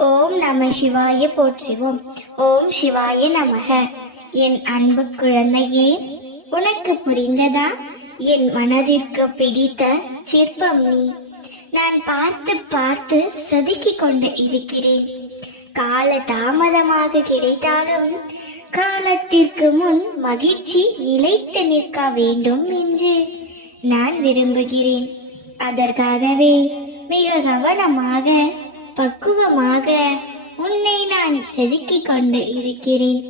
ஓம் நம சிவாய போற்றுவோம். ஓம் சிவாய நமக. என் அன்பு குழந்தையே உனக்கு புரிந்ததா? என் மனதிற்கு பிடித்த சிற்பம் நீ. நான் பார்த்து பார்த்து செதுக்கி கொண்டு இருக்கிறேன். கால தாமதமாக கிடைத்தாலும் காலத்திற்கு முன் மகிழ்ச்சி நிலைத்து நிற்க வேண்டும் என்று நான் விரும்புகிறேன். அதற்காகவே மிக கவனமாக பக்குவமாக உன்னை நான் செதுக்கிக் கொண்டு இருக்கிறேன்.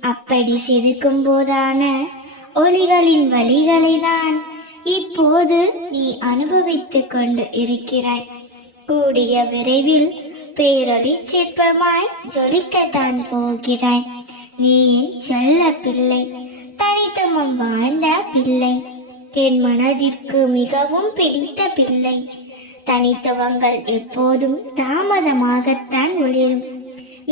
அப்படி செதுக்கும் போதான ஒளிகளின் வழிகளை தான் இப்போது நீ அனுபவித்துக் கொண்டு இருக்கிறாய். கூடிய விரைவில் பேரொளி சிற்பமாய் ஜொலிக்கத்தான் போகிறாய். நீ என் செல்ல பிள்ளை தனித்துவம் வாழ்ந்த பிள்ளை. என் மனதிற்கு மிகவும் பிடித்த பிள்ளை. தனித்துவங்கள் எப்போதும் தாமதமாகத்தான் ஒளிரும்.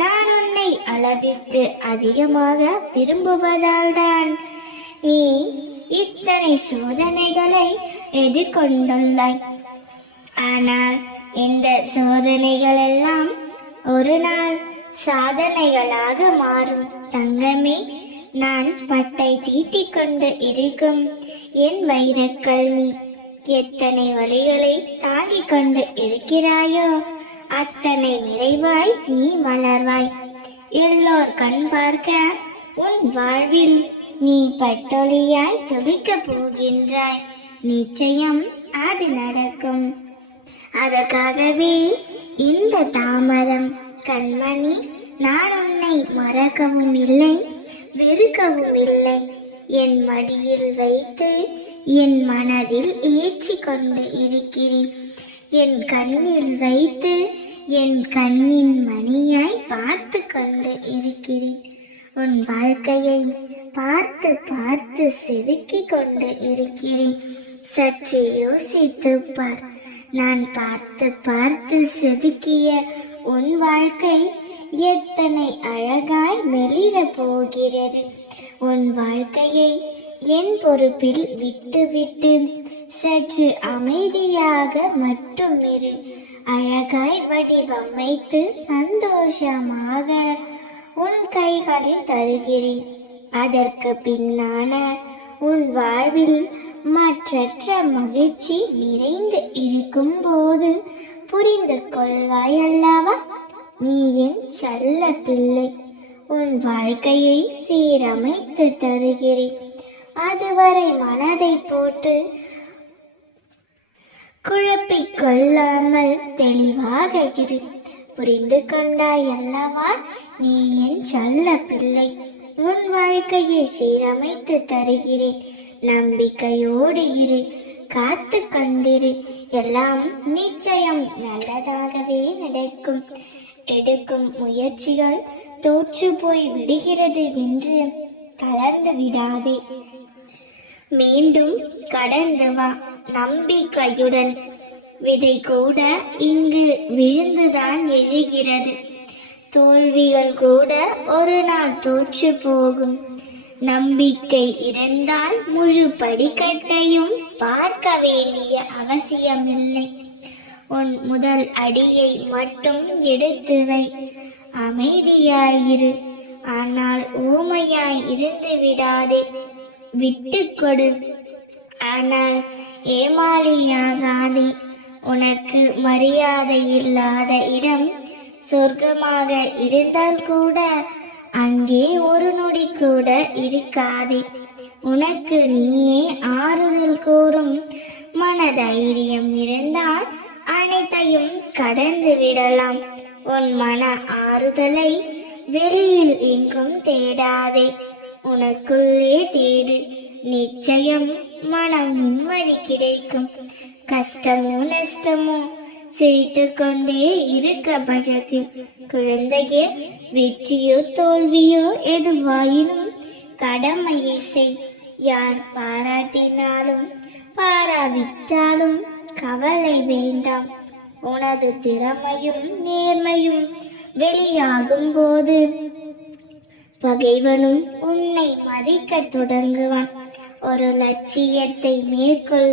நான் உன்னை அளவிற்கு அதிகமாக விரும்புவதால் தான் நீ இத்தனை சோதனைகளை எதிர்கொண்டுள்ளாய். ஆனால் இந்த சோதனைகள் எல்லாம் ஒரு நாள் சாதனைகளாக மாறும். தங்கமே நான் பட்டை தீட்டிக்கொண்டு இருக்கும். என் வைரக்கல் நீ எத்தனை வழிகளை தாங்கிக் கொண்டு இருக்கிறாயோ அத்தனை நிறைவாய் நீ வளர்வாய். எல்லோர் கண் பார்க்க உன் வாழ்வில் நீ பட்டொழியாய் ஜொலிக்கப் போகின்றாய். நிச்சயம் அது நடக்கும். அதற்காகவே இந்த தாமதம் கண்மணி நான் உன்னை மறக்கவும் இல்லை வெறுக்கவும் இல்லை. என் மடியில் வைத்து என் மனதில் ஏற்றி கொண்டு இருக்கிறேன். என் கண்ணில் வைத்து என் கண்ணின் மணியாய் பார்த்து கொண்டு இருக்கிறேன். உன் வாழ்க்கையை பார்த்து பார்த்து செதுக்கிக் கொண்டு இருக்கிறேன். சற்று யோசித்து பார். நான் பார்த்து பார்த்து செதுக்கிய உன் வாழ்க்கை எத்தனை அழகாய் வெளியிட போகிறது. உன் வாழ்க்கையை என் பொறுப்பில் விட்டுவிட்டு சற்று அமைதியாக மட்டும் இரு. அழகாய் வடிவமைத்து சந்தோஷமாக உன் கைகளில் தருகிறேன். அதற்கு பின்னான உன் வாழ்வில் மற்றற்ற மகிழ்ச்சி நிறைந்து இருக்கும் போது புரிந்து கொள்வாய் அல்லவா நீ என் செல்ல பிள்ளை. உன் வாழ்க்கையை சீரமைத்து தருகிறேன். அதுவரை மனதை போட்டு குழப்பிக் கொள்ளாமல் தெளிவாக இரு. புரிந்து கொண்டாய் அல்லவா? நீ என் செல்ல பிள்ளை. உன் வாழ்க்கையை சீரமைத்து தருகிறேன். நம்பிக்கையோடு இரு. காத்து கொண்டிரு. எல்லாம் நிச்சயம். நல்லதாகவே நடக்கும். எடுக்கும் முயற்சிகள் தோற்று போய் விடுகிறது என்று தளர்ந்து விடாதே. மீண்டும் கடந்து வா நம்பிக்கையுடன். விதை கூட இங்கு விழுந்துதான் எழுகிறது. தோல்விகள் கூட ஒரு நாள் தோற்று போகும். நம்பிக்கை இருந்தால் முழு படிக்கட்டையும் பார்க்க வேண்டிய அவசியமில்லை. உன் முதல் அடியை மட்டும் எடுத்து வை. அமைதியாயிரு. ஆனால் ஊமையாய் இருந்து விடாதே. விட்டு கொடு. ஆனால் ஏமாளியாகாதே. உனக்கு மரியாதை இல்லாத இடம் சொர்க்கமாக இருந்தால் கூட அங்கே ஒரு நொடி கூட இருக்காதே. உனக்கு நீயே ஆறுதல் கூறும். மனதைரியம் இருந்தால் அனைத்தையும் கடந்து விடலாம். உன் மன ஆறுதலை வெளியில் எங்கும் தேடாதே. உனக்குள்ளே தேடு. நிச்சயம் மனம் நிம்மதி கிடைக்கும். கஷ்டமோ நஷ்டமோ சிரித்து கொண்டே இருக்க பழகு. குழந்தையே வெற்றியோ தோல்வியோ எதுவாயினும் கடமையை செய். யார் பாராட்டினாலும் பாராவிட்டாலும் கவலை வேண்டாம். உனது திறமையும் நேர்மையும் வெளியாகும் போது பகைவனும் உன்னை மதிக்க தொடங்குவான். ஒரு லட்சியத்தை மேற்கொள்.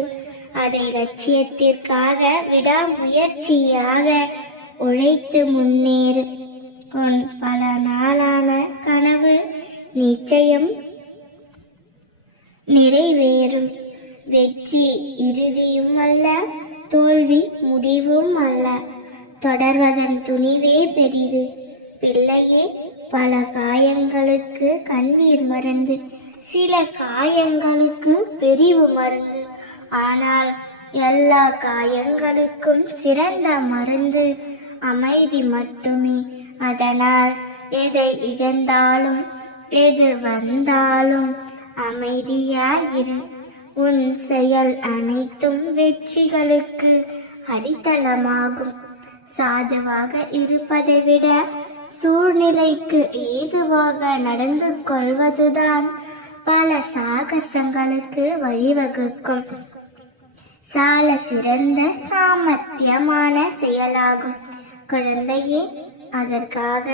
அதை லட்சியத்திற்காக விடாமுயற்சியாக உழைத்து முன்னேறு. உன் பல நாளான கனவு நிச்சயம் நிறைவேறும். வெற்றி இறுதியும் அல்ல தோல்வி முடிவும் அல்ல. தொடர்வதன் துணிவே பெரிது. பிள்ளையே பல காயங்களுக்கு கண்ணீர் மருந்து. சில காயங்களுக்கு பிரிவு மருந்து. ஆனால் எல்லா காயங்களுக்கும் சிறந்த மருந்து அமைதி மட்டுமே. அதனால் எதை இழந்தாலும் எது வந்தாலும் அமைதியாயிரு. உன் செயல் அனைத்தும் வெற்றிகளுக்கு அடித்தளமாகும். சாதுவாக இருப்பதை விட சூழ்நிலைக்கு ஏதுவாக நடந்து கொள்வதுதான் பல சாகசங்களுக்கு வழிவகுக்கும். சால சிறந்த சாமர்த்தியமான செயலாகும். குழந்தையே அதற்காக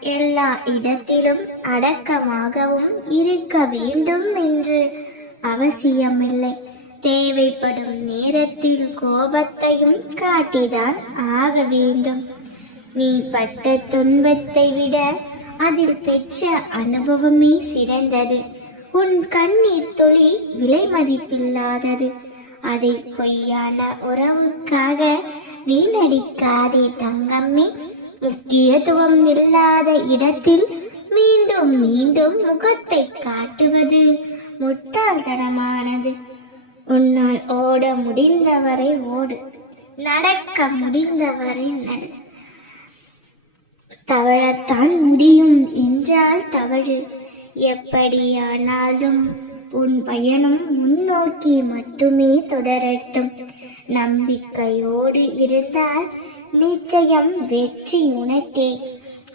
எல்லா இடத்திலும் அடக்கமாகவும் இருக்க வேண்டும் என்று அவசியமில்லை. தேவைப்படும் நேரத்தில் கோபத்தையும் காட்டிதான் ஆக வேண்டும். நீ பட்ட துன்பத்தை விட அதில் பெற்ற அனுபவமே சிறந்தது. உன் கண்ணீர் துளி விலை மதிப்பில்லாதது. அதை பொய்யான உறவுக்காக வீணடிக்காதே தங்கம்மே. முக்கியத்துவம் இல்லாத இடத்தில் மீண்டும் மீண்டும் முகத்தை காட்டுவது முட்டாள்தனமானது உன்னால் ஓட முடிந்தவரை ஓடு. நடக்க முடிந்தவரை நட. தவழத்தான் முடியும் என்றால் தவறு எப்படியானாலும் உன் பயணம் முன்னோக்கி மட்டுமே தொடரட்டும். நம்பிக்கையோடு இருந்தால் நிச்சயம் வெற்றி உனக்கே.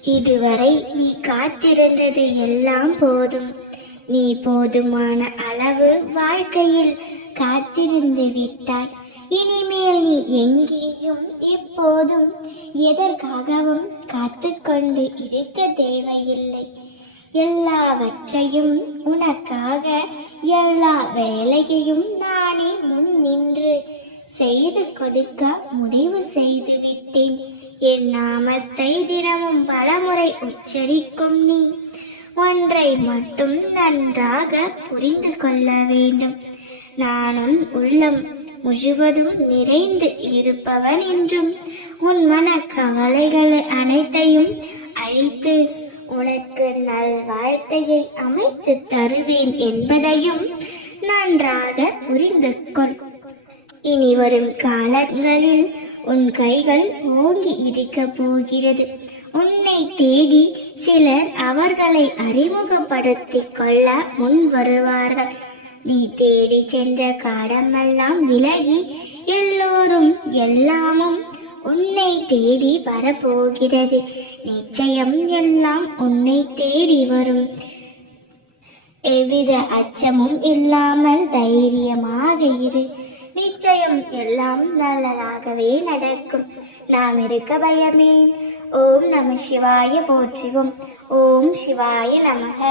இதுவரை நீ காத்திருந்தது எல்லாம் போதும். நீ போதுமான அளவு வாழ்க்கையில் காத்திருந்து விட்டாய். இனிமேல் நீ எங்கேயும் எப்போதும் எதற்காகவும் காத்துக்கொண்டு இருக்க தேவையில்லை. எல்லாவற்றையும் உனக்காக எல்லா வேலையையும் நானே முன் நின்று செய்து கொடுக்க முடிவு செய்து விட்டேன். என் நாமத்தை தினமும் பலமுறை உச்சரிக்கும் நீ. ஒன்றை மட்டும் நன்றாக புரிந்து கொள்ள வேண்டும். நானும் உள்ளம் முழுவதும் நிறைந்து இருப்பவன் என்றும் உன் மன கவலைகள் அனைத்தையும் அழித்து உனக்கு நல் வாழ்க்கையை அமைத்து தருவேன் என்பதையும் நன்றாக புரிந்து கொள். இனி வரும் காலங்களில் உன் கைகள் ஓங்கி இருக்க போகிறது. உன்னை தேடி சிலர் அவர்களை அறிமுகப்படுத்திக் கொள்ள முன் வருவார்கள். நீ தேடி சென்ற காலமெல்லாம் விலகி எல்லோரும் எல்லாமும் உன்னை தேடி வரப்போகிறது. நிச்சயம் எல்லாம் உன்னை தேடி வரும். எவ்வித அச்சமும் இல்லாமல் தைரியமாக இரு. நிச்சயம் எல்லாம் நல்லதாகவே நடக்கும். நாம் இருக்க பயமே ஓம் நம சிவாய போற்றுவோம். ஓம் சிவாய நமக.